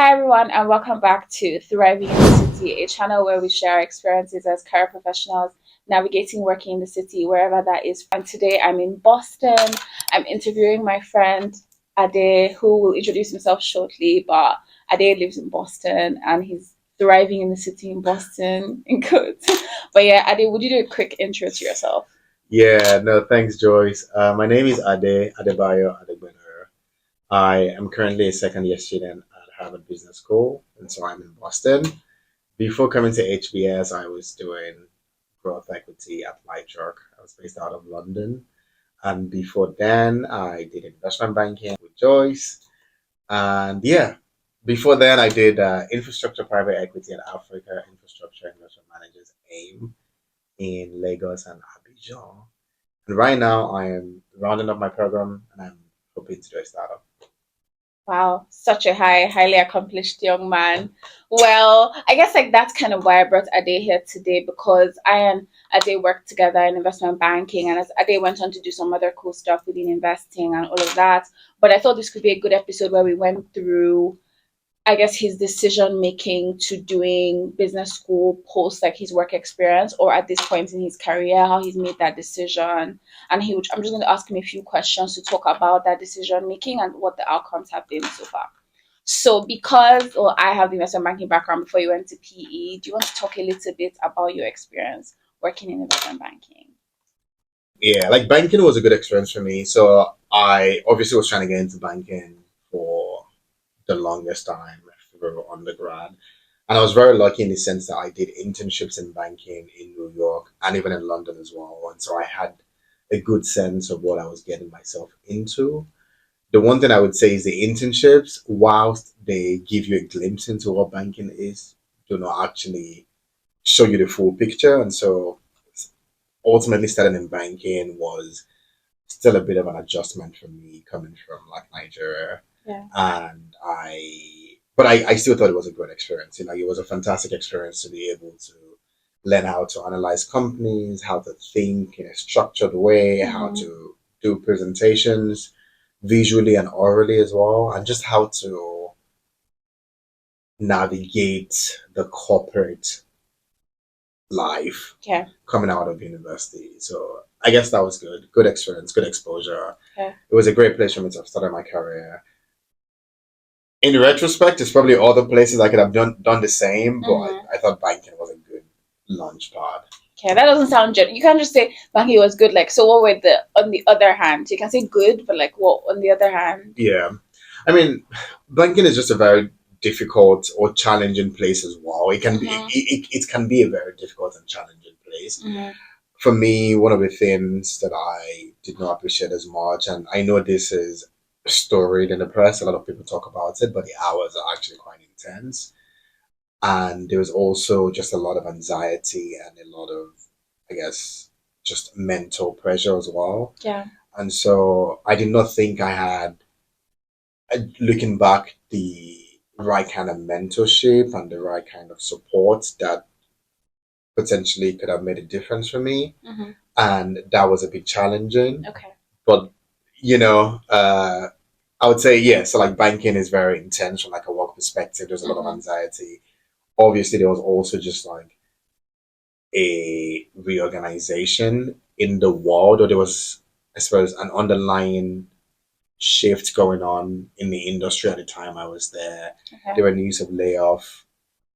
Hi, everyone, and welcome back to Thriving in the City, a channel where we share our experiences as career professionals navigating working in the city, wherever that is. And today I'm in Boston. I'm interviewing my friend Ade, who will introduce himself shortly. But Ade lives in Boston and he's thriving in the city in Boston. In good. But yeah, Ade, would you do a quick intro to yourself? Yeah, no, thanks, Joyce. My name is Adebayo Adegbenro. I am currently a second year student at Harvard Business School, and so I'm in Boston. Before coming to HBS, I was doing growth equity at LifeShark. I was based out of London. And before then, I did investment banking with Joyce. And yeah, before then, I did infrastructure private equity at Africa Infrastructure Investment Managers AIM in Lagos and Abidjan. And right now, I am rounding up my program and I'm hoping to do a startup. Wow, such a highly accomplished young man. Well, I guess like that's kind of why I brought Ade here today because I and Ade worked together in investment banking, and as Ade went on to do some other cool stuff within investing and all of that. But I thought this could be a good episode where we went through I guess his decision making to doing business school post like his work experience or at this point in his career, how he's made that decision. And I'm just going to ask him a few questions to talk about that decision making and what the outcomes have been so far. So, because I have the investment banking background before you went to PE, do you want to talk a little bit about your experience working in investment banking? Yeah, like banking was a good experience for me. So I obviously was trying to get into banking for the longest time through undergrad. And I was very lucky in the sense that I did internships in banking in New York and even in London as well. And so I had a good sense of what I was getting myself into. The one thing I would say is the internships, whilst they give you a glimpse into what banking is, do not actually show you the full picture. And so ultimately starting in banking was still a bit of an adjustment for me coming from like Nigeria. Yeah. And I still thought it was a great experience. You know, it was a fantastic experience to be able to learn how to analyze companies, how to think in a structured way, how Mm-hmm. to do presentations visually and orally as well, and just how to navigate the corporate life Okay. coming out of university. So I guess that was good. Good experience, good exposure. Okay. It was a great place for me to have started my career. In retrospect, it's probably other places I could have done the same, but Mm-hmm. I thought banking was a good launch pad. Okay, that doesn't sound good. You can't just say Banky was good. Like, so what were the on the other hand? You can say good, but like what on the other hand? Yeah. I mean, banking is just a very difficult or challenging place as well. It can be Mm-hmm. it can be a very difficult and challenging place. Mm-hmm. For me, one of the things that I did not appreciate as much, and I know this is storied in the press, a lot of people talk about it, but the hours are actually quite intense. And there was also just a lot of anxiety and a lot of, I guess, just mental pressure as well. Yeah. And so I did not think I had, looking back, the right kind of mentorship and the right kind of support that potentially could have made a difference for me. Mm-hmm. And that was a bit challenging. Okay. But, you know, I would say, yeah, so like banking is very intense from like a work perspective. There's a lot of Mm-hmm. anxiety. Obviously, there was also just like a reorganization in the world, or there was, I suppose, an underlying shift going on in the industry at the time I was there. Okay. There were news of layoff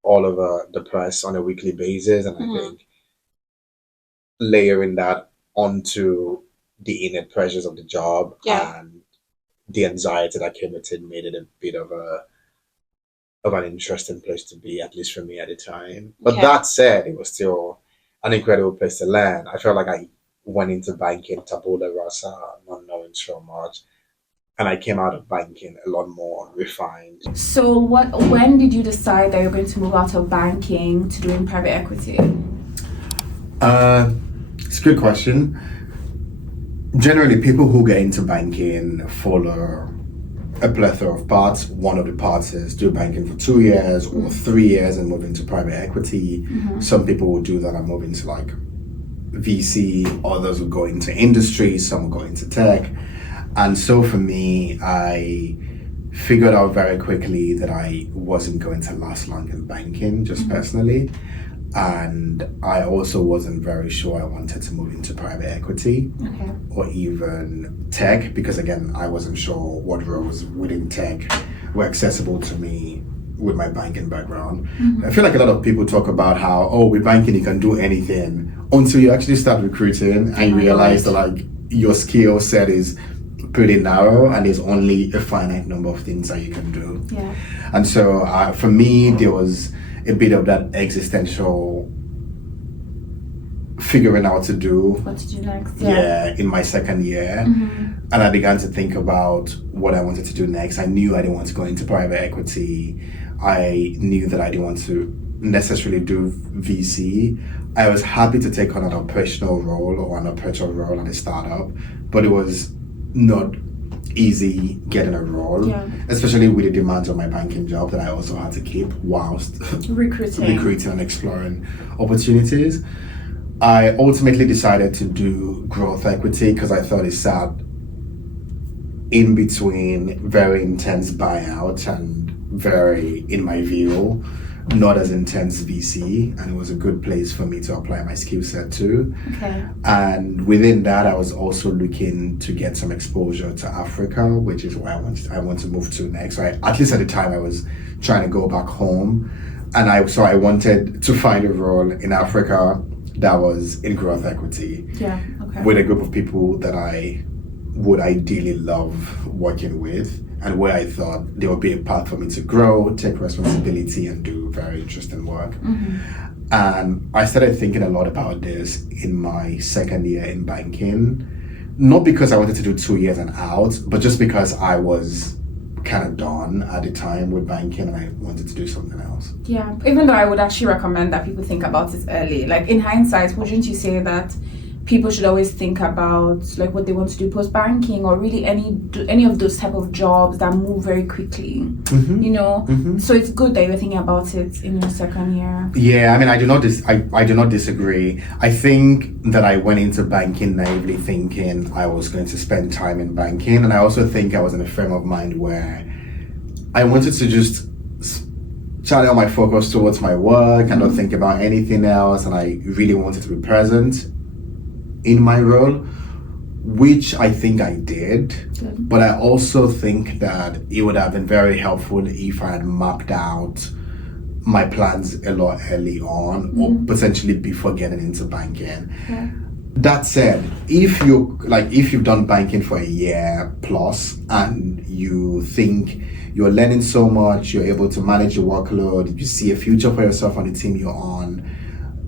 all over the press on a weekly basis, and I Mm-hmm. think layering that onto the inner pressures of the job Yeah. and the anxiety that came with it made it a bit of an interesting place to be, at least for me at the time. But Okay. that said, it was still an incredible place to learn. I felt like I went into banking tabula rasa, not knowing so much, and I came out of banking a lot more refined. So what? When did you decide that you're going to move out of banking to doing private equity? Uh, it's a good question. Generally, people who get into banking follow a plethora of paths. One of the paths is do banking for 2 years or 3 years and move into private equity. Mm-hmm. Some people will do that and move into like VC, others will go into industry, some will go into tech. And so for me, I figured out very quickly that I wasn't going to last long in banking, just personally. And I also wasn't very sure I wanted to move into private equity or even tech, because again, I wasn't sure what roles within tech were accessible to me with my banking background. I feel like a lot of people talk about how, oh, with banking you can do anything, until you actually start recruiting and you realize that like your skill set is pretty narrow and there's only a finite number of things that you can do. Yeah. And so for me, there was a bit of that existential figuring out to do What to do next? in my second year. And I began to think about what I wanted to do next. I knew I didn't want to go into private equity. I knew that I didn't want to necessarily do VC. I was happy to take on an operational role or an operational role at a startup, but it was not easy getting a role, especially with the demands of my banking job that I also had to keep whilst recruiting and exploring opportunities. I ultimately decided to do growth equity because I thought it sat in between very intense buyout and very, in my view, not as intense VC, and it was a good place for me to apply my skill set to. And within that, I was also looking to get some exposure to Africa, which is where I want to move to next. So at least at the time, I was trying to go back home, and I wanted to find a role in Africa that was in growth equity with a group of people that I would ideally love working with, and where I thought there would be a path for me to grow, take responsibility, and do very interesting work. And I started thinking a lot about this in my second year in banking, not because I wanted to do 2 years and out, but just because I was kind of done at the time with banking and I wanted to do something else. Yeah, even though I would actually recommend that people think about it early. Like in hindsight, wouldn't you say that people should always think about like what they want to do post banking, or really any of those type of jobs that move very quickly, you know? So it's good that you're thinking about it in your second year. Yeah, I mean, I do not disagree. I think that I went into banking naively thinking I was going to spend time in banking, and I also think I was in a frame of mind where I wanted to just channel my focus towards my work and not think about anything else, and I really wanted to be present in my role, which I think I did. But I also think that it would have been very helpful if I had mapped out my plans a lot early on, or potentially before getting into banking. That said, if you've done banking for a year plus and you think you're learning so much, you're able to manage your workload, you see a future for yourself on the team you're on,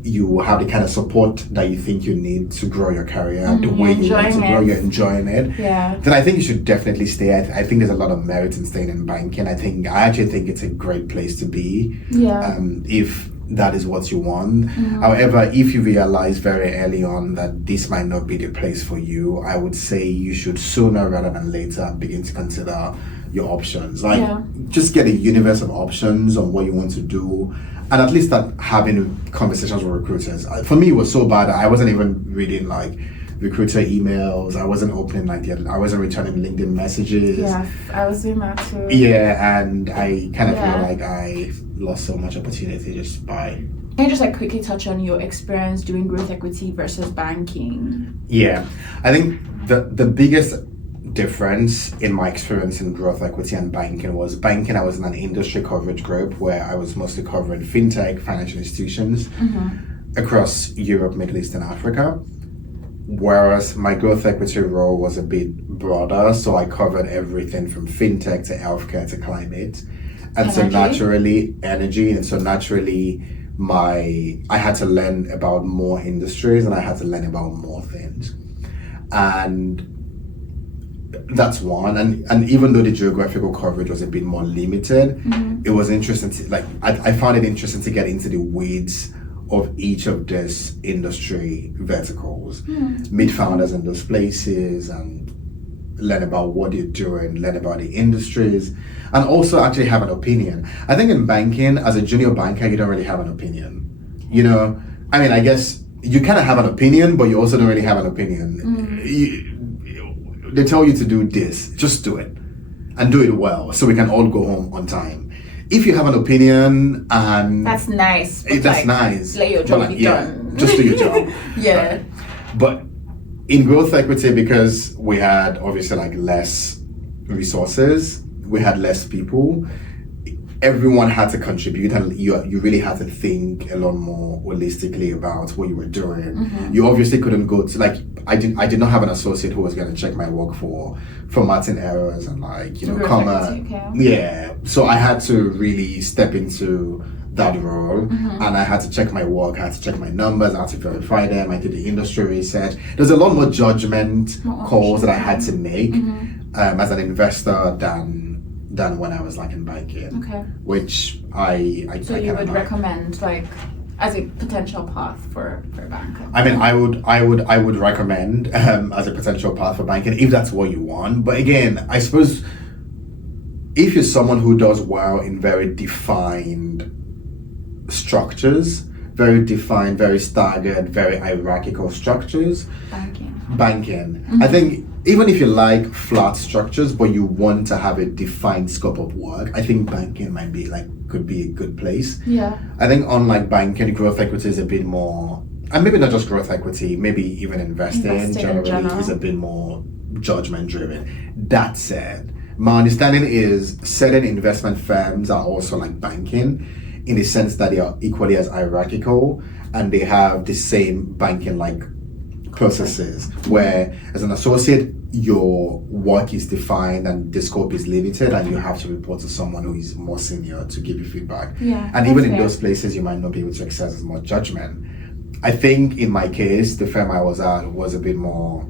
you have the kind of support that you think you need to grow your career the way you want to grow, you're enjoying it, then I think you should definitely stay. I think there's a lot of merit in staying in banking. I actually think it's a great place to be, if that is what you want. However, if you realize very early on that this might not be the place for you, I would say you should sooner rather than later begin to consider your options. Just get a universe of options on what you want to do, and at least start having conversations with recruiters. For me, it was so bad that I wasn't even reading like recruiter emails. I wasn't opening I wasn't returning LinkedIn messages. Yeah, I was doing that too. Yeah, and I kind of feel like I lost so much opportunity just by. Can you just like quickly touch on your experience doing growth equity versus banking? Yeah, I think the biggest difference in my experience in growth equity and banking was banking. I was in an industry coverage group where I was mostly covering fintech, financial institutions across Europe, Middle East, and Africa. Whereas my growth equity role was a bit broader, so I covered everything from fintech to healthcare to climate, and so naturally energy, and so naturally I had to learn about more industries and I had to learn about more things, and that's one. And even though the geographical coverage was a bit more limited, it was interesting to I found it interesting to get into the weeds of each of these industry verticals, meet founders in those places and learn about what they're doing, learn about the industries, and also actually have an opinion. I think in banking, as a junior banker, you don't really have an opinion. You know, I mean, I guess you kind of have an opinion, but you also don't really have an opinion. They tell you to do this, just do it. and do it well so we can all go home on time. If you have an opinion and That's nice. But that's nice. Let your But job be done. just do your job. Yeah. Right? But in growth equity, because we had obviously like less resources, we had less people, everyone had to contribute, and you really had to think a lot more holistically about what you were doing. You obviously couldn't go to like I did not have an associate who was going to check my work for formatting errors and like comma. Yeah, so I had to really step into that role, and I had to check my work, I had to check my numbers, I had to verify them, I did the industry research. There's a lot more judgment calls that I had to make as an investor than when I was like in banking. Okay. Which I So you would recommend like as a potential path for banking? I mean, I would recommend as a potential path for banking if that's what you want. But again, I suppose if you're someone who does well in very defined structures, very defined, very staggered, very hierarchical structures, banking. I think even if you like flat structures but you want to have a defined scope of work, I think banking might be could be a good place. Yeah. I think unlike banking, growth equity is a bit more, and maybe not just growth equity, maybe even investing generally is a bit more judgment driven. That said, my understanding is certain investment firms are also like banking in the sense that they are equally as hierarchical and they have the same banking like processes where as an associate your work is defined and the scope is limited and you have to report to someone who is more senior to give you feedback. Yeah, and even in those places you might not be able to exercise as much judgment. I think in my case the firm I was at was a bit more,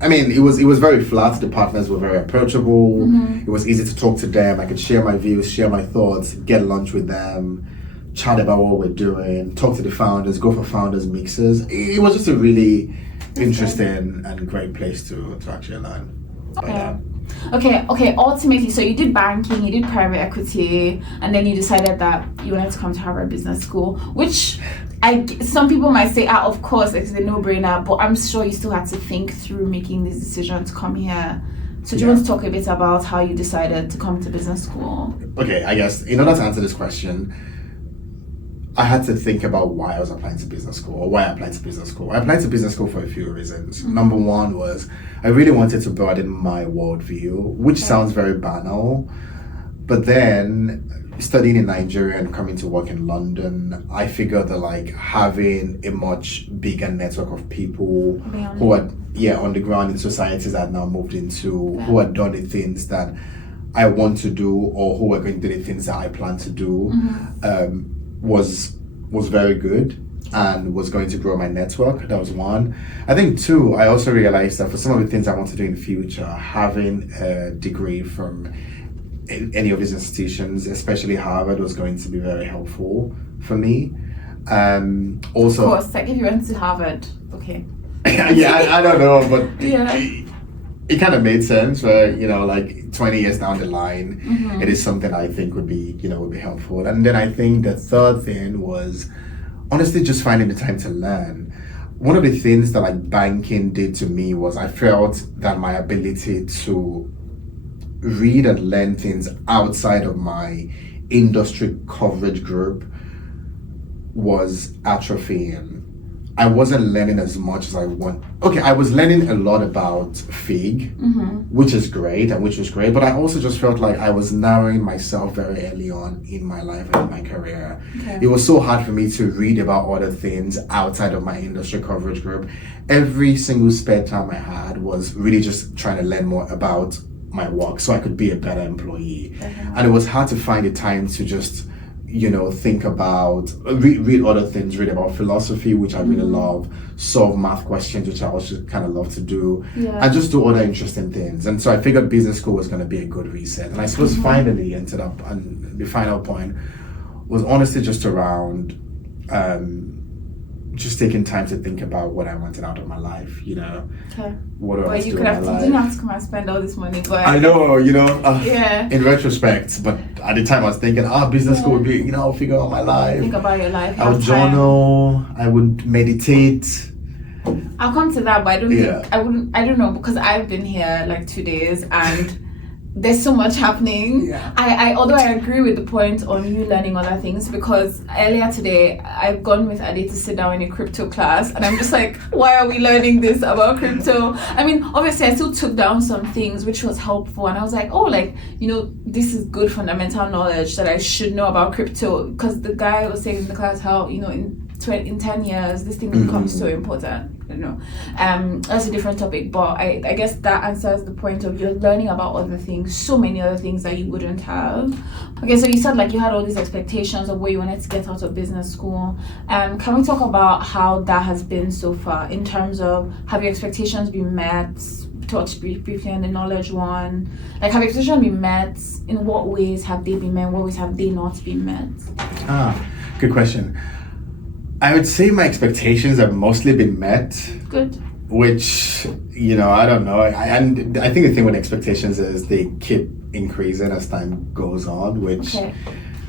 I mean, it was very flat. The partners were very approachable. It was easy to talk to them. I could share my views, share my thoughts, get lunch with them, chat about what we're doing, talk to the founders, go for founders mixes. It was just a really interesting and great place to actually learn. Okay. Ultimately, so you did banking, you did private equity, and then you decided that you wanted to come to Harvard Business School, which some people might say, of course, it's a no-brainer, but I'm sure you still had to think through making this decision to come here. So do you want to talk a bit about how you decided to come to business school? Okay, I guess in order to answer this question, I had to think about why I was applying to business school, or why I applied to business school. I applied to business school for a few reasons. Number one was I really wanted to broaden my worldview, which sounds very banal, but then studying in Nigeria and coming to work in London, I figured that having a much bigger network of people who are on the ground in societies I've now moved into, who had done the things that I want to do or who are going to do the things that I plan to do, was very good and was going to grow my network. That was one. I think two, I also realized that for some of the things I want to do in the future, having a degree from any of these institutions, especially Harvard, was going to be very helpful for me. Also, of course, if you went to Harvard, okay. I don't know, but it kind of made sense where 20 years down the line, it is something I think would be helpful. And then I think the third thing was honestly just finding the time to learn. One of the things that banking did to me was I felt that my ability to read and learn things outside of my industry coverage group was atrophying. I wasn't learning as much as I want. Okay, I was learning a lot about FIG, which is great and which was great, but I also just felt like I was narrowing myself very early on in my life and in my career. Okay. It was so hard for me to read about other things outside of my industry coverage group. Every single spare time I had was really just trying to learn more about my work so I could be a better employee. And it was hard to find the time to just think about, read other things, read about philosophy, which I really love, solve math questions, which I also kind of love to do, and just do other interesting things. And so I figured business school was going to be a good reset. And I suppose finally ended up, and the final point was honestly just around just taking time to think about what I wanted out of my life, what I was doing in my life. You didn't have to come and spend all this money, but I know, in retrospect, but at the time I was thinking, business school would be, I'll figure out my life. Think about your life. I would journal, I would meditate. I'll come to that, but I don't think, I don't know, because I've been here 2 days and there's so much happening. Yeah. Although I agree with the point on you learning other things, because earlier today I've gone with Ade to sit down in a crypto class, and I'm just like, why are we learning this about crypto? I mean, obviously I still took down some things which was helpful, and I was like, oh, like, this is good fundamental knowledge that I should know about crypto, because the guy was saying in the class how in 10 years this thing becomes so important. That's a different topic, but I guess that answers the point of you're learning about other things, so many other things that you wouldn't have. Okay, so you said like you had all these expectations of what you wanted to get out of business school. Can we talk about how that has been so far, in terms of, have your expectations been met? Touch briefly on the knowledge one. Like, have your expectations been met? In what ways have they been met? In what ways have they not been met? Good question. I would say my expectations have mostly been met. Good. Which, I don't know. I think the thing with expectations is they keep increasing as time goes on, which... Okay.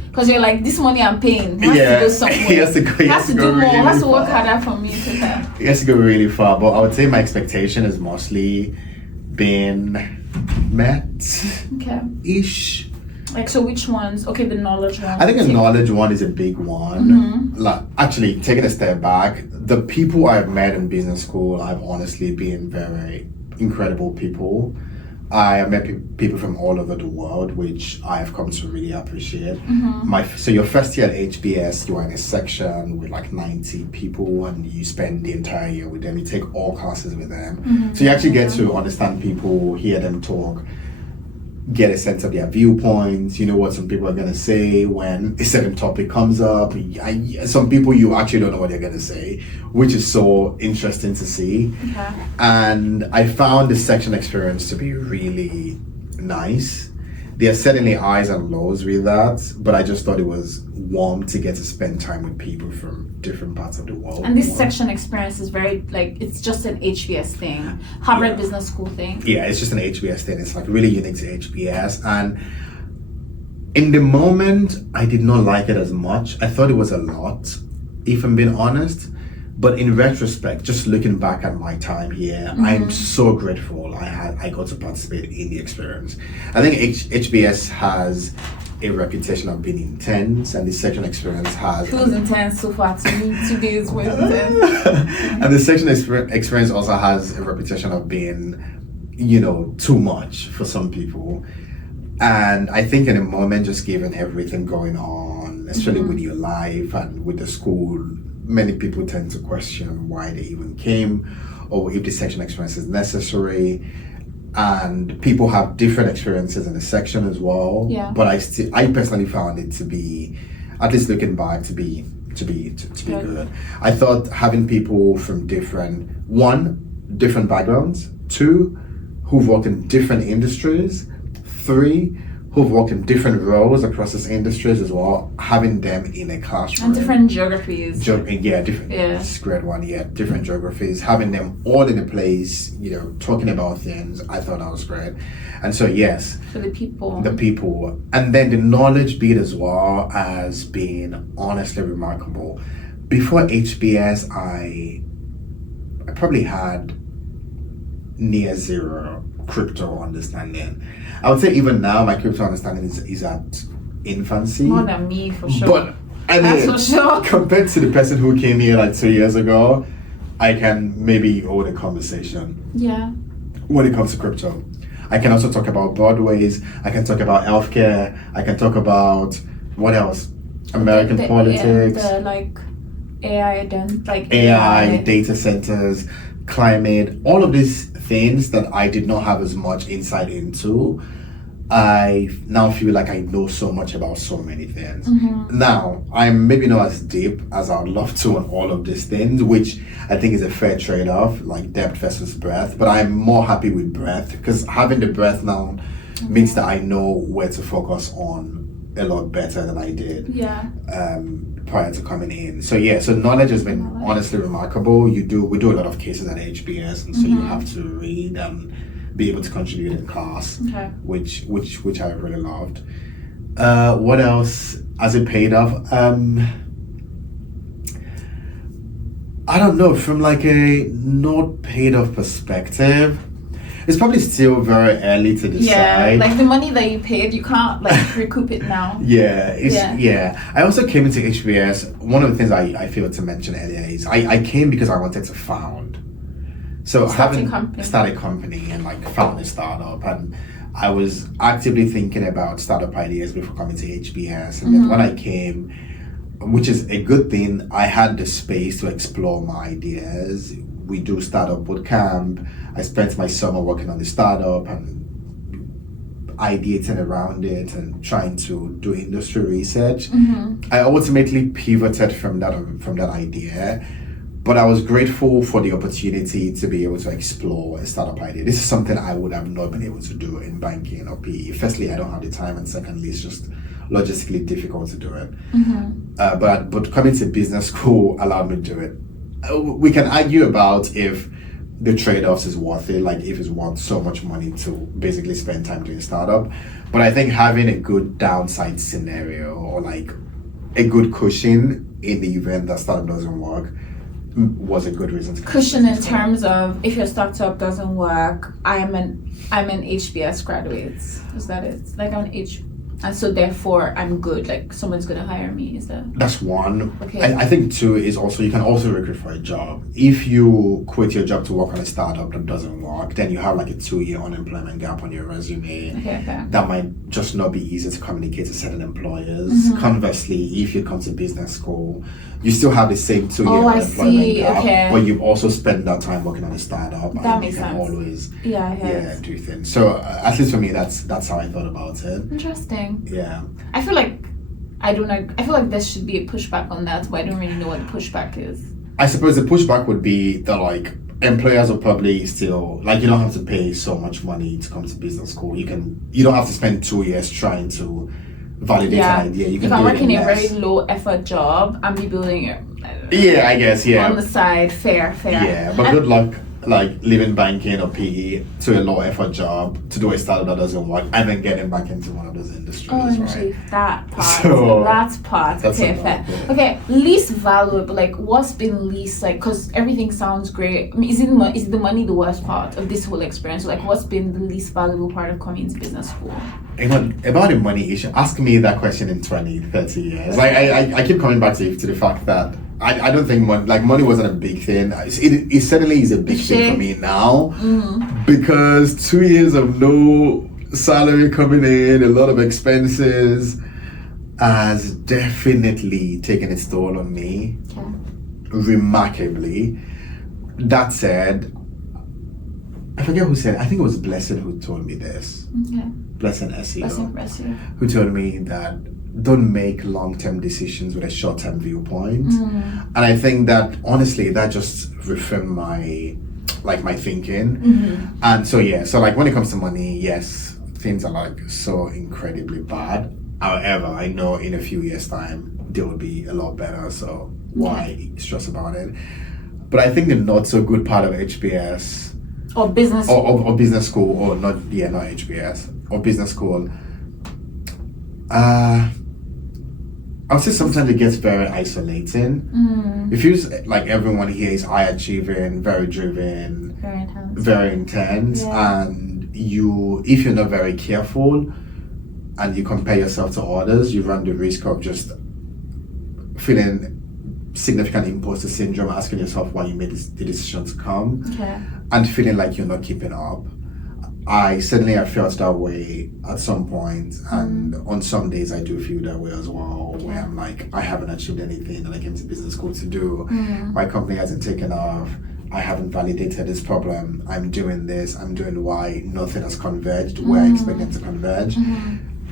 Because you're like, this money I'm paying has to go somewhere. He has to do more. Really has to far. work harder for me to have. He has to go really far. But I would say my expectation has mostly been met. Okay. Ish. Like, so which ones? Okay, the knowledge one. I think the knowledge one is a big one. Mm-hmm. Like, actually, taking a step back, the people I've met in business school have honestly been very incredible people. I have met people from all over the world, which I have come to really appreciate. Mm-hmm. So your first year at HBS, you are in a section with like 90 people, and you spend the entire year with them. You take all classes with them. Mm-hmm. So you actually get to understand people, hear them talk, get a sense of their viewpoints. You know what some people are going to say when a certain topic comes up. Some people, you actually don't know what they're going to say, which is so interesting to see. Okay. And I found the section experience to be really nice. There are certainly highs and lows with that, but I just thought it was warm to get to spend time with people from different parts of the world. And this section experience is very, like, it's just an HBS thing, Harvard Business School thing. Yeah, it's just an HBS thing. It's like really unique to HBS. And in the moment, I did not like it as much. I thought it was a lot, if I'm being honest. But in retrospect, just looking back at my time here, I'm so grateful I got to participate in the experience. I think HBS has a reputation of being intense, and the section experience has... It was intense so far. To me, 2 days was intense. And the section experience also has a reputation of being, too much for some people. And I think in a moment, just given everything going on, especially with your life and with the school, many people tend to question why they even came, or if the section experience is necessary. And people have different experiences in the section as well. Yeah. But I personally found it to be, at least looking back, to be good. I thought having people from different backgrounds, 2, who've worked in different industries, 3, who've worked in different roles across these industries as well, having them in a classroom. And different geographies. Different geographies, having them all in a place, talking about things. I thought that was great. And so, yes. For the people. And then the knowledge bit as well as being honestly remarkable. Before HBS, I probably had near zero crypto understanding. I would say even now my crypto understanding is at infancy. More than me, for sure. But that's for sure. Compared to the person who came here like 2 years ago, I can maybe hold a conversation. Yeah. When it comes to crypto, I can also talk about broadways. I can talk about healthcare. I can talk about what else? American politics. AI, data centers, climate, all of these things that I did not have as much insight into. I now feel like I know so much about so many things. Now, I'm maybe not as deep as I would love to on all of these things, which I think is a fair trade-off, like depth versus breadth. But I'm more happy with breadth, because having the breadth now means that I know where to focus on a lot better than I did prior to coming in. So knowledge has been honestly remarkable. We do a lot of cases at HBS, and so you have to read and be able to contribute in class, which I really loved. What else has it paid off? I don't know, from like a not paid off perspective. It's probably still very early to Yeah, decide. like the money that you paid, you can't like recoup it now. Yeah. I also came into HBS. One of the things I failed to mention earlier is I came because I wanted to found. So start a company and like found a startup, and I was actively thinking about startup ideas before coming to HBS. And then when I came, which is a good thing, I had the space to explore my ideas. We do startup bootcamp. I spent my summer working on the startup and ideating around it and trying to do industry research. I ultimately pivoted from that idea, but I was grateful for the opportunity to be able to explore a startup idea. This is something I would have not been able to do in banking or PE. Firstly, I don't have the time, and secondly, it's just logistically difficult to do it. But coming to business school allowed me to do it. We can argue about if the trade-offs is worth it, like if it's worth so much money to basically spend time doing startup. But I think having a good downside scenario, or like a good cushion in the event that startup doesn't work, was a good reason to cushion in terms of if your startup doesn't work. I'm an HBS graduate. Is that it? Like and so therefore I'm good. Like someone's gonna hire me. Is that? That's one. Okay. I think two is also you can also recruit for a job. If you quit your job to work on a startup that doesn't work, then you have like a 2-year unemployment gap on your resume. Okay. That might just not be easy to communicate to certain employers. Conversely, if you come to business school, you still have the same 2-year unemployment gap, okay. but you've also spent that time working on a startup. That and makes you can sense. always do things. So at least for me, that's how I thought about it. Interesting. Yeah. I feel like I feel like there should be a pushback on that, but I don't really know what the pushback is. I suppose the pushback would be that like employers will probably still like you don't have to pay so much money to come to business school. You don't have to spend 2 years trying to validate an idea. You can work in a very low effort job and be building it. I guess on the side. Fair. Yeah, but good luck like leaving banking or PE to a low effort job to do a startup that doesn't work and then getting back into one of those industries. Right? That part. Okay, fair. Okay, least valuable. Like, what's been least like? Because everything sounds great. I mean, is the money the worst part of this whole experience? Like, what's been the least valuable part of coming to business school? About the money issue, ask me that question in 20, 30 years. Like, I keep coming back to the fact that I don't think money wasn't a big thing. It certainly is a big thing for me now because 2 years of no salary coming in, a lot of expenses, has definitely taken its toll on me. Remarkably. That said, I forget who said. I think it was Blessed who told me this. Blessed SEO, who told me that don't make long-term decisions with a short-term viewpoint. And I think that honestly that just reaffirmed my thinking. And so like when it comes to money, yes, things are like so incredibly bad. However, I know in a few years time they will be a lot better, so why stress about it? But I think the not so good part of HBS or business or business school, or not HBS or business school, I would say sometimes it gets very isolating. It feels like everyone here is high achieving, very driven, very intense, and if you're not very careful and you compare yourself to others, you run the risk of just feeling significant imposter syndrome, asking yourself why you made the decision to come, and feeling like you're not keeping up. I certainly have felt that way at some point, and on some days I do feel that way as well, where I'm like, I haven't achieved anything that I came to business school to do. My company hasn't taken off. I haven't validated this problem. I'm doing this. I'm doing Y. Nothing has converged where I expect them to converge.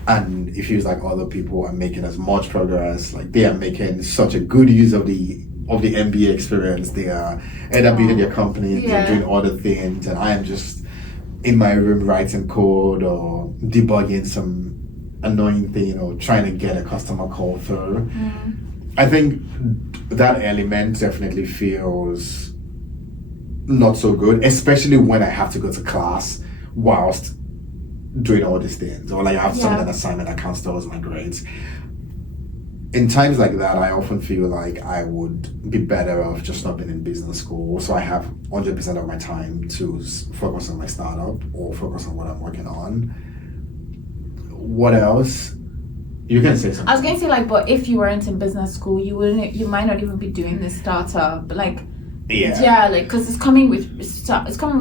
And it feels like other people are making as much progress. Like they are making such a good use of the MBA experience. They are either building their companies, they're doing other things, and I am just in my room writing code or debugging some annoying thing or trying to get a customer call through. I think that element definitely feels not so good, especially when I have to go to class whilst doing all these things, or like I have some an assignment that counts towards my grades. in times like that, I often feel like I would be better off just not being in business school. So I have 100% of my time to focus on my startup or focus on what I'm working on. What else? You can say something. I was going to say, like, but if you weren't in business school, you might not even be doing this startup. But like, yeah, like, because it's coming with resources, it's coming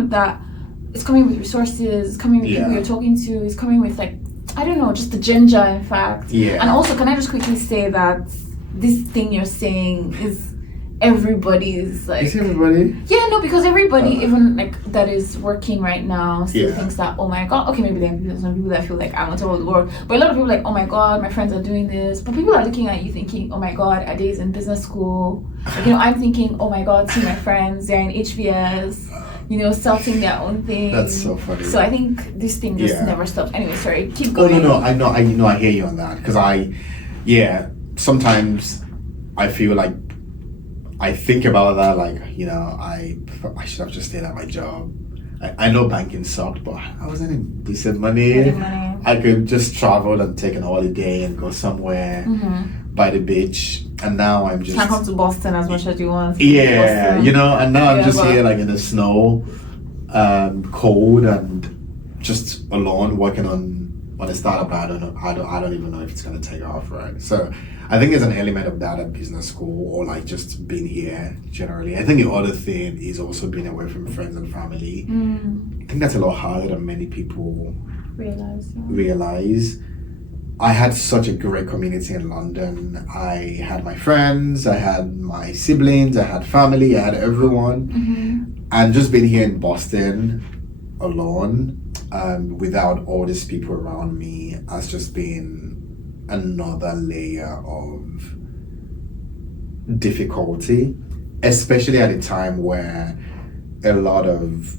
with people you're talking to, it's coming with, like, I don't know, just the ginger, in fact. Yeah. And also, can I just quickly say that this thing you're saying is everybody's, like... Is everybody? Yeah, no, because everybody, even, like, that is working right now still Yeah. thinks that, oh my God, okay, maybe there are some people that feel like I'm on top of the world, but a lot of people are like, oh my God, my friends are doing this. But people are looking at you thinking, oh my God, Ade's in business school. Like, you know, I'm thinking, oh my God, see my friends, they're in HBS. You know, starting their own thing. That's so funny. So I think this thing just never stops. Anyway, sorry, keep Oh going. no, I hear you on that because sometimes I feel like I think about that, like, you know, I should have just stayed at my job. I know banking sucked, but I was earning decent money. I could just travel and take an holiday and go somewhere by the beach. And now I'm just... Can't come to Boston as much as you want. Yeah, Boston. you know, and now I'm just here like in the snow, cold, and just alone working on a startup. I don't know. I don't even know if it's gonna take off, right? So I think there's an element of that at business school, or like just being here generally. I think the other thing is also being away from friends and family. I think that's a lot harder than many people realize. I had such a great community in London. I had my friends, I had my siblings, I had family, I had everyone. And just being here in Boston alone, without all these people around me, has just been another layer of difficulty, especially at a time where a lot of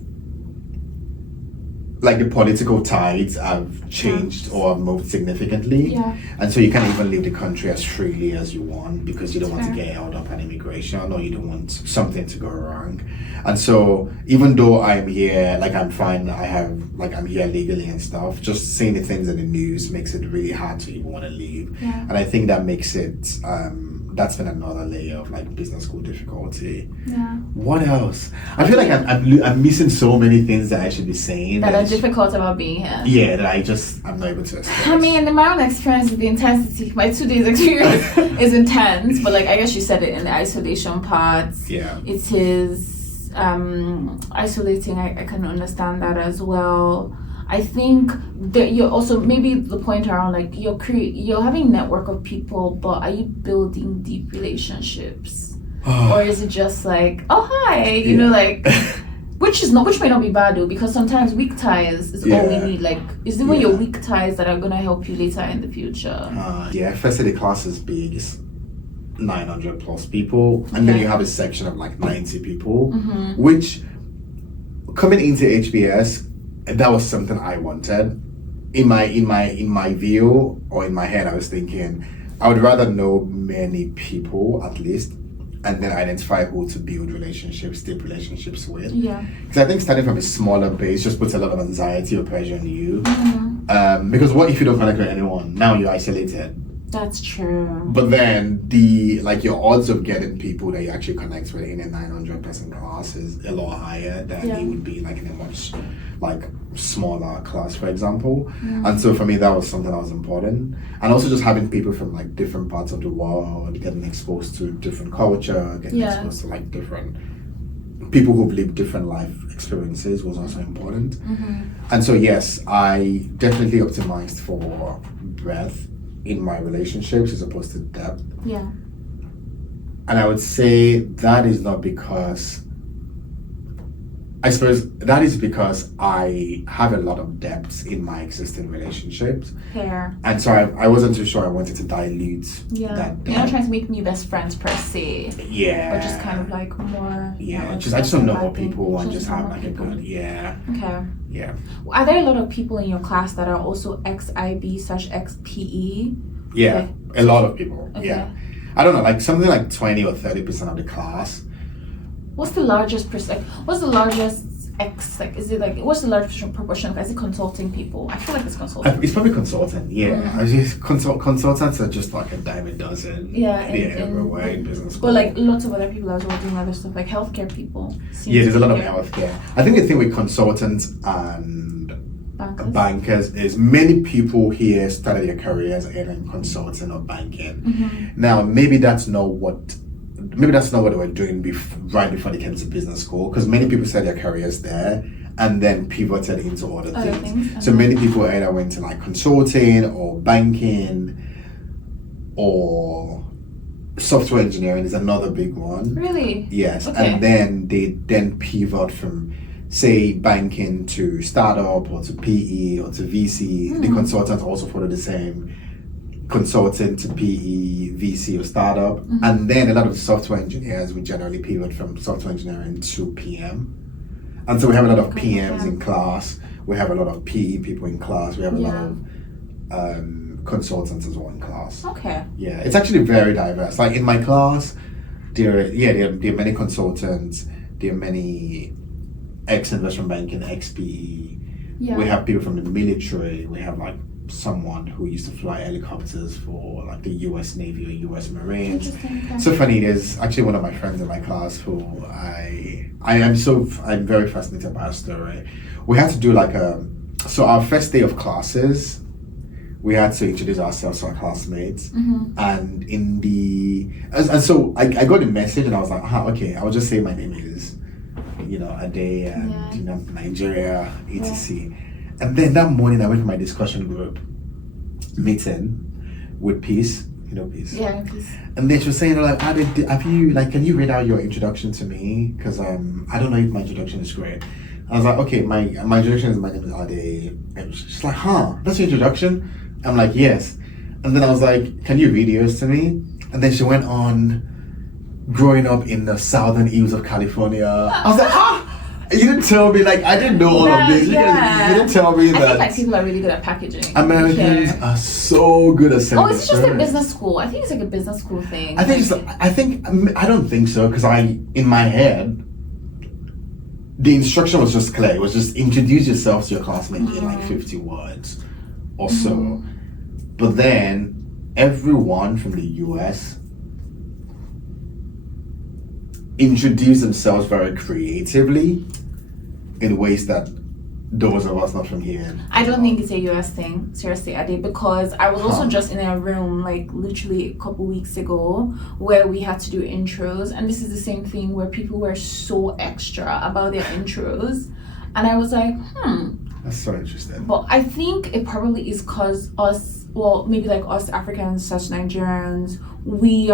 like the political tides have changed or have moved significantly, and so you can't even leave the country as freely as you want because you don't want to get held up on immigration or you don't want something to go wrong. And so even though I'm here, like I'm fine, I'm here legally and stuff, just seeing the things in the news makes it really hard to even want to leave. And I think that makes it that's been another layer of like business school difficulty. What else? I feel like I'm missing so many things that I should be saying that are difficult about being here. Yeah, that I'm not able to express. I mean, in my own experience, the intensity, my 2 days experience is intense, but like I guess you said it in the isolation part. Yeah. It is isolating. I can understand that as well. I think that you're also maybe the point around like you're having a network of people, but are you building deep relationships, or is it just like, oh hi, you know, like which may not be bad though, because sometimes weak ties is all we need. Like, is it when your weak ties that are gonna help you later in the future? First the class is big. It's 900 plus people, and then you have a section of like 90 people, which coming into HBS. That was something I wanted. In my view or in my head, I was thinking I would rather know many people at least, and then identify who to build deep relationships with. Because I think starting from a smaller base just puts a lot of anxiety or pressure on you. Because what if you don't connect with anyone? Now you're isolated. That's true. But then your odds of getting people that you actually connect with in a 900 person class is a lot higher than it would be like in a much like smaller class, for example. And so for me that was something that was important. And also just having people from like different parts of the world, getting exposed to different culture, getting exposed to like different people who've lived different life experiences was also important. And so yes, I definitely optimized for breadth in my relationships as opposed to depth. And I would say that is not because I suppose that is because I have a lot of depth in my existing relationships. And so I wasn't too sure I wanted to dilute that depth. You're not trying to make new best friends per se. But just kind of like more. I just don't know more people and just have like a good Are there a lot of people in your class that are also ex-IB/ex-PE? A lot of people. I don't know, like something like 20 or 30% of the class. What's the largest X? Like, is it like, what's the large proportion of, is it consulting people? I feel like it's consulting. It's probably consultant, yeah. I just consultants are just like a dime a dozen. Yeah, everywhere in business school. But like lots of other people as well doing other stuff, like healthcare people. Yeah, there's a lot of healthcare. I think the thing with consultants and bankers is many people here started their careers in consulting or banking. Now, maybe that's not what they were doing right before they came to business school, because many people started their careers there and then pivoted into other things. So many people either went to like consulting or banking or software engineering is another big one. Really? Yes. Okay. And then they pivot from, say, banking to startup or to PE or to VC. The consultants also follow the same, consultant to PE, VC or startup. And then a lot of the software engineers would generally pivot from software engineering to PM. And so we have a lot of PMs in class. We have a lot of PE people in class. We have a lot of consultants as well in class. Okay. Yeah, it's actually very diverse. Like in my class, there are many consultants. There are many ex-investment banking, ex-PE. Yeah. We have people from the military. We have like someone who used to fly helicopters for like the US Navy or US Marines. So funny, there's actually one of my friends in my class who I'm very fascinated by her story. We had to do like so our first day of classes, we had to introduce ourselves to our classmates. And so I got a message and I was like, okay, I'll just say my name is, Ade and Nigeria, etc. And then that morning I went to my discussion group meeting with Peace, Peace. Yeah, Peace. And then she was saying like, can you read out your introduction to me? Because I don't know if my introduction is great. I was like, okay, my introduction is, my name is Ade. And she's like, that's your introduction? I'm like, yes. And then I was like, can you read yours to me? And then she went on growing up in the southern hills of California. I was like, you didn't tell me, like, I didn't know all of this. You didn't tell me that. I think like people are really good at packaging. Americans are so good at selling. Oh, it's just a business school. I think it's like a business school thing. I don't think so, because in my head, the instruction was just clear. It was just introduce yourself to your classmate in like 50 words or so. But then everyone from the US introduce themselves very creatively in ways that those of us not from here. I don't think it's a US thing, seriously, Ade, because I was also just in a room like literally a couple weeks ago where we had to do intros, and this is the same thing where people were so extra about their intros, and I was like, that's so interesting. But I think it probably is because maybe like us Africans, such Nigerians, we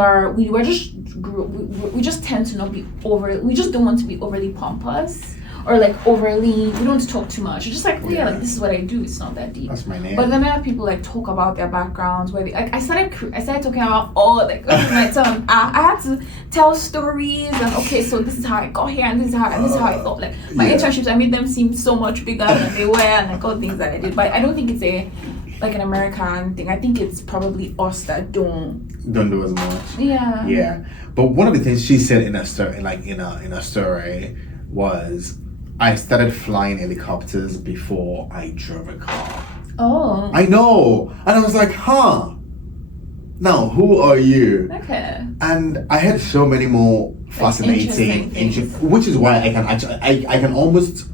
just tend to not be we just don't want to be overly pompous or like we don't want to talk too much. It's just like, like this is what I do. It's not that deep. That's my name. But then I have people like talk about their backgrounds where I started talking about I had to tell stories and so this is how I got here and this is how I thought. Like my internships, I made them seem so much bigger than they were, and like all things that I did. But I don't think it's like an American thing. I think it's probably us that don't do as much. Yeah. Yeah. But one of the things she said in a story was, I started flying helicopters before I drove a car. Oh. I know. And I was like, now who are you? Okay. And I had so many more fascinating, which is why I can almost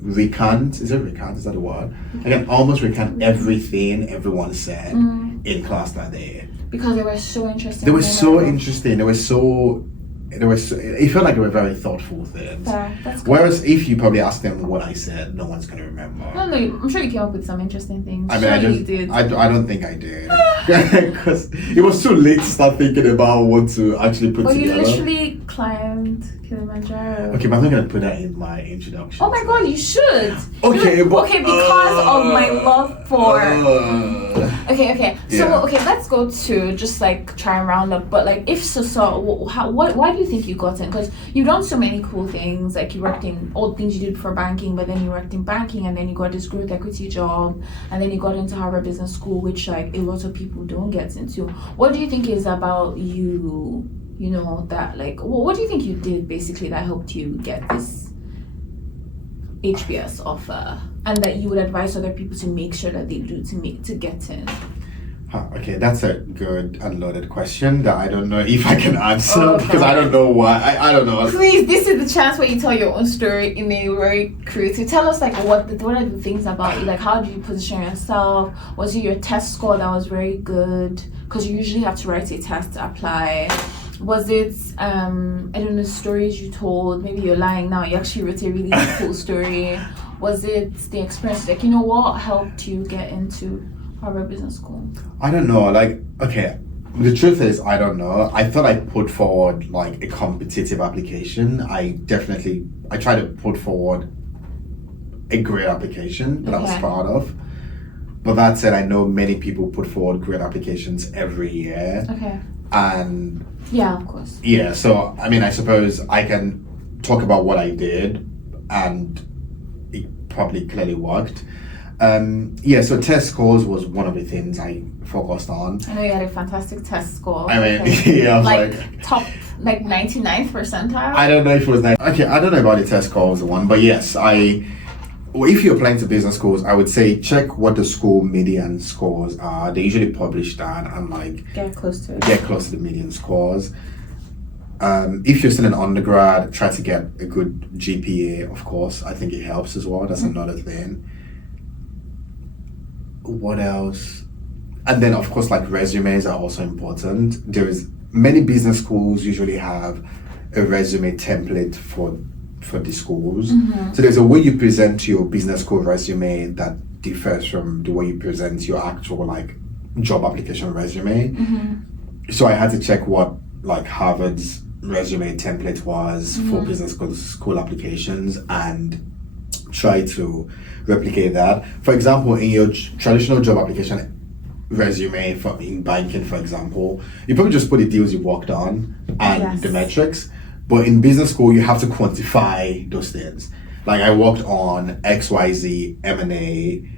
recant. Is that a word? I can almost recant everything everyone said in class that day. Because they were so interesting. They were so interesting. It felt like they were very thoughtful things. That's cool. Whereas if you probably ask them what I said, no one's going to remember. No, I'm sure you came up with some interesting things. I mean, you did. I don't think I did. Because it was too late to start thinking about what to actually put together. You literally climbed Kilimanjaro. Okay, but I'm not going to put that in my introduction. Oh my god, you should. Okay, because of my love for... Okay. So, let's go to just like try and round up. But like, if why do you think you got in? Because you've done so many cool things. Like you worked in all the things you did before banking, but then you worked in banking, and then you got this growth equity job, and then you got into Harvard Business School, which like a lot of people don't get into. What do you think is about you? That like, what do you think you did basically that helped you get this HBS offer, and that you would advise other people to make sure that they do to get in? Okay, that's a good and loaded question that I don't know if I can answer Oh, because I don't know why. I don't know. Please, this is the chance where you tell your own story in a very creative. Tell us, like, what are the things about you? Like, how do you position yourself? Was it your test score that was very good? Because you usually have to write a test to apply. Was it I don't know, stories you told? Maybe you're lying now. You actually wrote a really cool story. Was it the experience? Like, what helped you get into Harvard Business School? I don't know. Like, okay, the truth is, I don't know. I thought I put forward like a competitive application. I try to put forward a great application that I was proud of. But that said, I know many people put forward great applications every year. Okay. And yeah, of course. Yeah, so I mean, I suppose I can talk about what I did, and it probably clearly worked. So test scores was one of the things I focused on. I know you had a fantastic test score. I mean, yeah, like top, like 99th percentile. I don't know if it was okay. I don't know about the test scores one, but yes, if you're applying to business schools, I would say check what the school median scores are. They usually publish that and like get close to the median scores. If you're still an undergrad, try to get a good GPA, of course. I think it helps as well. That's another thing. What else? And then, of course, like resumes are also important. Many business schools usually have a resume template for the schools. Mm-hmm. So there's a way you present your business school resume that differs from the way you present your actual like job application resume. Mm-hmm. So I had to check what like Harvard's resume template was for business school applications and try to replicate that. For example, in your traditional job application resume in banking, for example, you probably just put the deals you worked on and the metrics. But in business school, you have to quantify those things. Like I worked on XYZ M&A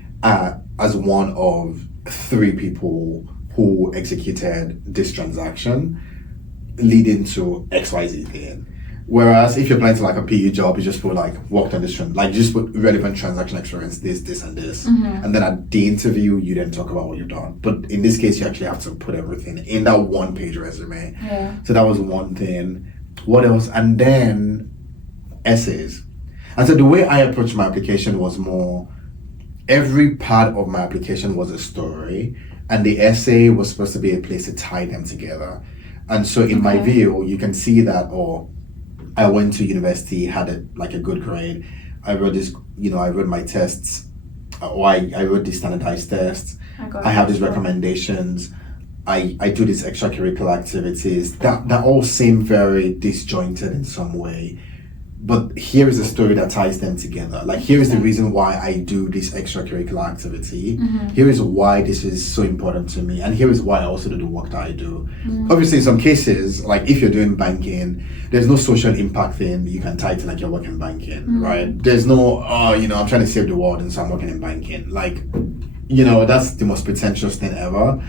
as one of 3 people who executed this transaction, leading to XYZ thing. Whereas if you're applying to like a PE job, you just put like worked on this like you just put relevant transaction experience, this and this. Mm-hmm. And then at the interview you then talk about what you've done. But in this case you actually have to put everything in that 1-page resume. Yeah. So that was one thing. What else? And then essays. And so the way I approached my application was more every part of my application was a story and the essay was supposed to be a place to tie them together. And so in my view, you can see that, I went to university, had a good grade. I wrote this, I wrote my tests, I wrote these standardized tests. I have these recommendations. I do these extracurricular activities that all seem very disjointed in some way. But here is a story that ties them together. Like, here is the reason why I do this extracurricular activity. Mm-hmm. Here is why this is so important to me. And here is why I also do the work that I do. Mm-hmm. Obviously, in some cases, like if you're doing banking, there's no social impact thing you can tie to like your work in banking, right? There's no, I'm trying to save the world and so I'm working in banking. Like, that's the most pretentious thing ever.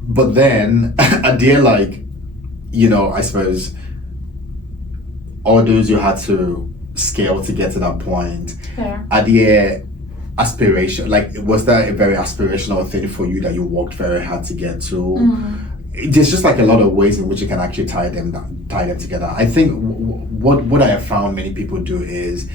But then, at the end, I suppose, all those you had to scale to get to that point. Fair. Are there aspiration? Like, was that a very aspirational thing for you that you worked very hard to get to? There's just like a lot of ways in which you can actually tie them together. I think what I have found many people do is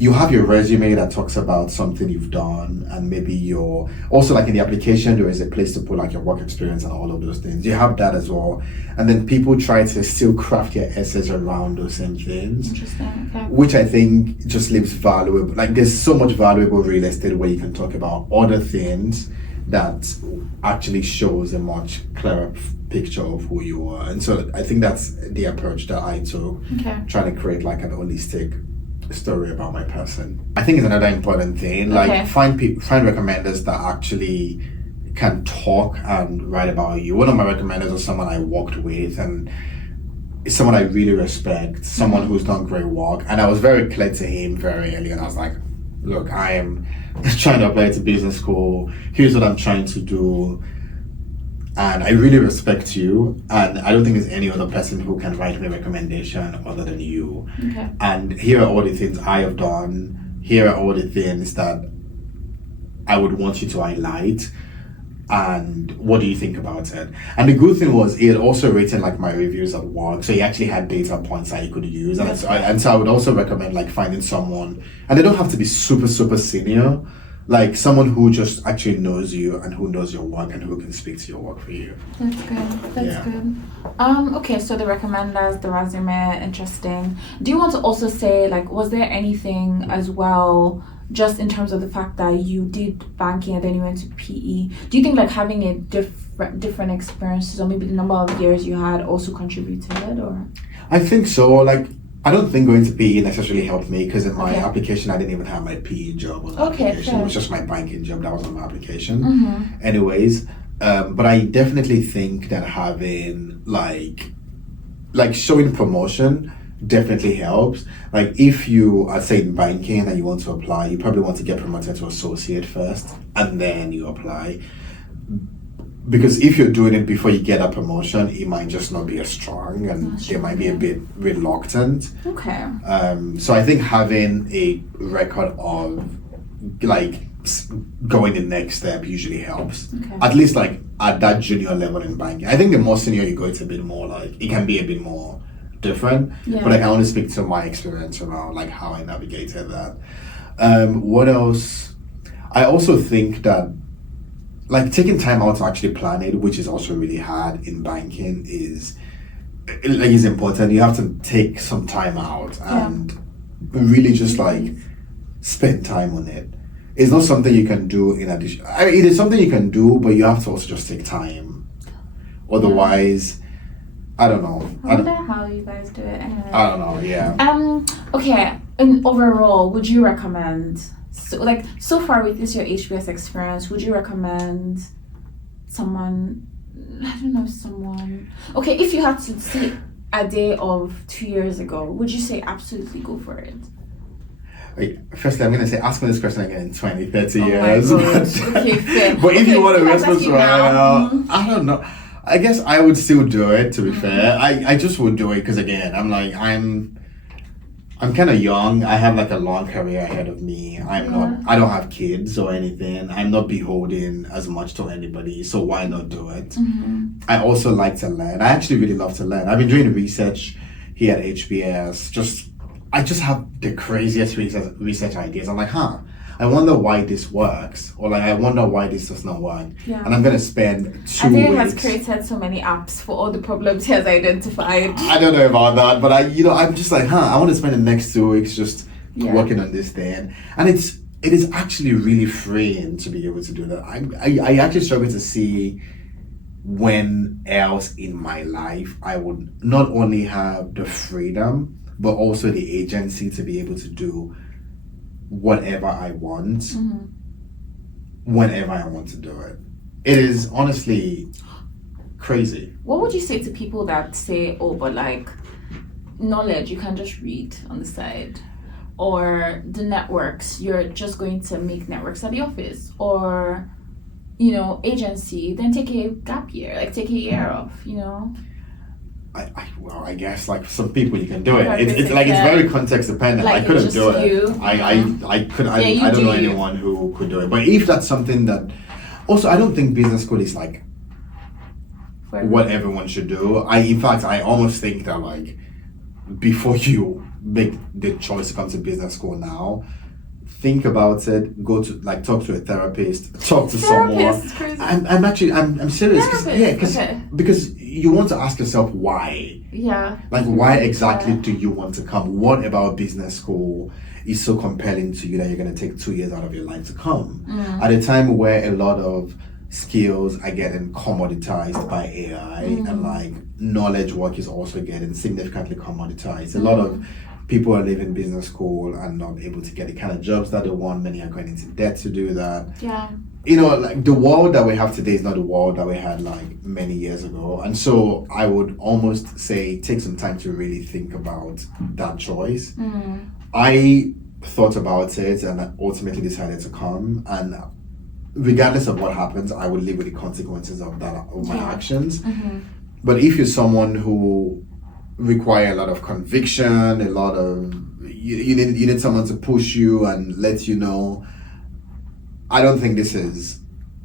you have your resume that talks about something you've done, and maybe you're also like in the application there is a place to put like your work experience and all of those things. You have that as well, and then people try to still craft their essays around those same things. Interesting. Okay. Which I think just leaves valuable. Like there's so much valuable real estate where you can talk about other things that actually shows a much clearer picture of who you are. And so I think that's the approach that I took, trying to create like an holistic story about my person. I think it's another important thing. Like find recommenders that actually can talk and write about you. One of my recommenders was someone I worked with, and it's someone I really respect, someone who's done great work. And I was very clear to him very early, and I was like, look, I am trying to apply to business school. Here's what I'm trying to do. and I really respect you. And I don't think there's any other person who can write me a recommendation other than you. Okay. And here are all the things I have done. Here are all the things that I would want you to highlight. And what do you think about it? And the good thing was, he had also written like my reviews at work, so he actually had data points that he could use. And so I would also recommend like finding someone, and they don't have to be super senior, like someone who just actually knows you and who knows your work and who can speak to your work for you. That's good. That's good. Okay, so the recommenders, the resume, interesting. Do you want to also say, like, was there anything as well, just in terms of the fact that you did banking and then you went to PE? Do you think like having a different experiences, or maybe the number of years you had, also contributed, or? I think so. Like, I don't think going to PE necessarily helped me, because in my Okay. application I didn't even have my PE job on the Okay, application. fair. It was just my banking job that was on my application. Mm-hmm. Anyways, but I definitely think that having like showing promotion definitely helps. Like, if you are say in banking and you want to apply, you probably want to get promoted to associate first and then you apply. Because if you're doing it before you get a promotion, it might just not be as strong, and That's they true, might be yeah. a bit reluctant. Okay. So I think having a record of like going the next step usually helps. Okay. At least like at that junior level in banking. I think the more senior you go, it's a bit more like, it can be a bit more different. Yeah. But I can only speak to my experience around like how I navigated that. What else? I also think that like taking time out to actually plan it, which is also really hard in banking, is important. You have to take some time out and really just like spend time on it. It's not something you can do in addition. It is something you can do, but you have to also just take time. Otherwise, I don't know. I wonder how you guys do it anyway. I don't know. Yeah. Okay, and overall, would you recommend, so far with this your HBS experience, would you recommend someone, okay, if you had to see a day of 2 years ago, would you say absolutely go for it? Wait, firstly, I'm going to say, ask me this question again in 20, 30 Oh my years. gosh. Okay, fair. But if Okay, you want to can I response ask you right now? now, I don't know. I guess I would still do it, to be fair. I just would do it because, again, I'm kind of young. I have like a long career ahead of me. I don't have kids or anything. I'm not beholden as much to anybody. So why not do it? Mm-hmm. I also like to learn. I actually really love to learn. I've been doing research here at HBS. I just have the craziest research ideas. I'm like, I wonder why this works, or like I wonder why this does not work. Yeah. And I'm gonna spend 2 Adele weeks. has created so many apps for all the problems he has identified. I don't know about that, but I'm just like, I want to spend the next 2 weeks just working on this thing, and it is actually really freeing to be able to do that. I actually struggle to see when else in my life I would not only have the freedom but also the agency to be able to do whatever I want, whenever I want to do it. It is honestly crazy. What would you say to people that say, oh, but like knowledge you can just read on the side, or the networks, you're just going to make networks at the office, or agency, then take a gap year, like take a year off, I guess like some people you can do it. Right, It's like it's very context dependent. Like I couldn't it's do just it. you. I couldn't. Yeah, I don't know you. anyone who could do it. But if that's something that, also I don't think business school is like what everyone should do. In fact I almost think that like before you make the choice to come to business school now, think about it. Go to like talk to a therapist. Talk to someone. Is crazy. I'm serious. Okay. Because you want to ask yourself why. Yeah. Like, why exactly do you want to come? What about business school is so compelling to you that you're going to take 2 years out of your life to come? At a time where a lot of skills are getting commoditized by AI and like knowledge work is also getting significantly commoditized. A lot of people are leaving business school and not able to get the kind of jobs that they want. Many are going into debt to do that. Yeah. Like the world that we have today is not the world that we had like many years ago. And so I would almost say take some time to really think about that choice. I thought about it and I ultimately decided to come. And regardless of what happens, I would live with the consequences of my Yeah. actions. Mm-hmm. But if you're someone who require a lot of conviction, a lot of you need someone to push you and let you know. I don't think this is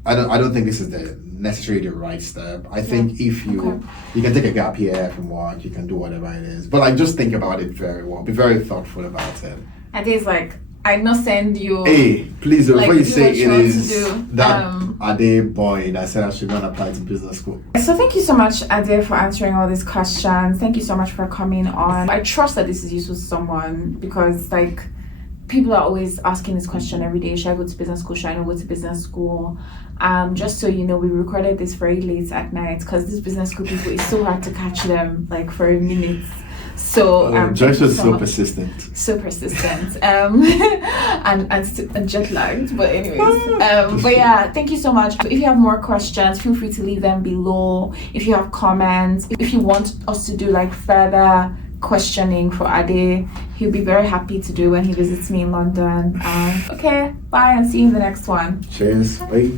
the necessarily the right step. I think if you can take a gap year from work, you can do whatever it is. But like just think about it very well. Be very thoughtful about it. And it's like I not send you. Hey, please Like, before you do say what you it want to is do. that Ade boy that said I should not apply to business school. So thank you so much, Ade, for answering all these questions. Thank you so much for coming on. I trust that this is useful to someone because like people are always asking this question every day. Should I go to business school? Should I not go to business school? Just so you know, we recorded this very late at night because these business school people, it's so hard to catch them like for a minute. So Joyce was so persistent. So persistent and jet lagged, but anyways but yeah, thank you so much. If you have more questions, feel free to leave them below. If you have comments, if you want us to do like further questioning for Ade, he'll be very happy to do when he visits me in London. Okay, bye and see you in the next one. Cheers. Bye.